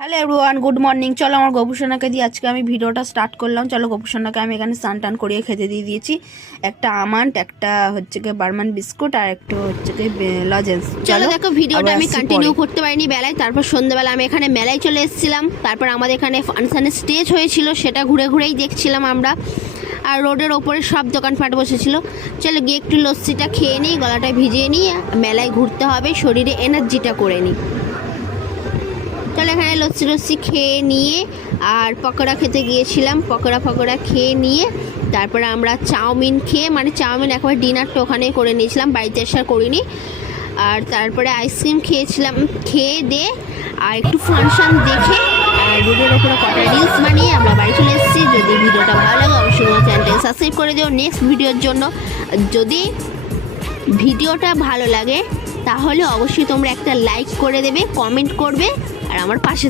Hello everyone, good morning. চলো আমার গোপুসোনাকে দিয়ে আজকে আমি ভিডিওটা স্টার্ট করলাম। চলো গোপুসোনাকে আমি এখানে স্নান টান করিয়ে খেতে দিয়ে দিয়েছি। একটা আমান্ট, একটা হচ্ছে গিয়ে বার্মান বিস্কুট আর একটা হচ্ছে গিয়ে লজেন্স। চলো দেখো, ভিডিওটা আমি কন্টিনিউ করতে পারিনি বেলায়। তারপর সন্ধ্যাবেলা আমি এখানে মেলায় চলে এসেছিলাম। তারপর আমাদের এখানে ফাংশানের স্টেজ হয়েছিল, সেটা ঘুরে ঘুরেই দেখছিলাম আমরা। আর রোডের ওপরে সব দোকানপাট বসেছিল। চলো গিয়ে একটু লস্যিটা খেয়ে নিই, গলাটা ভিজিয়ে নিই। মেলায় ঘুরতে হবে, শরীরে এনার্জিটা করে নিই। চলো এখানে লস্যি খেয়ে নিয়ে আর পকোড়া খেতে গিয়েছিলাম। পকোড়া খেয়ে নিয়ে তারপরে আমরা চাউমিন খেয়ে, মানে চাউমিন একবার ডিনারটা ওখানেই করে নিয়েছিলাম, বাড়িতে এসে করিনি। আর তারপরে আইসক্রিম খেয়েছিলাম। খেয়ে দিয়ে আর একটু ফাংশন দেখে আর রোডের ওপরে কটা রিলস বানিয়ে আমরা বাড়ি চলে এসেছি। যদি ভিডিওটা ভালো লাগে অবশ্যই আমার চ্যানেলটাকে সাবস্ক্রাইব করে দিও নেক্সট ভিডিওর জন্য। যদি ভিডিওটা ভালো লাগে তাহলে অবশ্যই তোমরা একটা লাইক করে দেবে, কমেন্ট করবে আর আমার পাশে